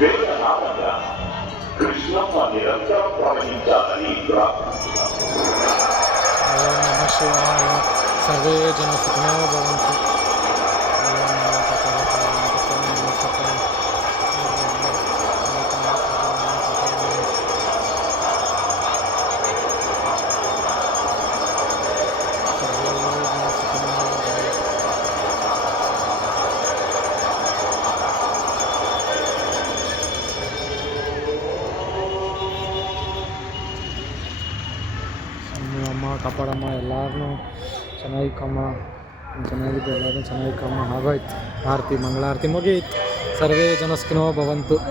వేదనామయ కృష్ణమ్మ నిరంతరం ప్రవహించాలని ప్రార్థిస్తున్నాం. ఓం నమ శివాయ. సర్వే జన సుఖినో భవంతు. ఓం నమో భగవతే వాసుదేవాయ. ಅಮ್ಮ ಕಾಪಾಡಮ್ಮ, ಎಲ್ಲರನ್ನೂ ಚೆನ್ನಾಗಿಕ್ಕಮ್ಮ, ಚೆನ್ನಾಗಿದ್ದು ಎಲ್ಲರೂ ಚೆನ್ನಾಗಿಕ್ಕಮ್ಮ. ಆಗೋಯ್ತು ಆರತಿ, ಮಂಗಳಾರತಿ ಮುಗೀತು. ಸರ್ವೇ ಜನ ಸುಖಿನೋ ಭವಂತು.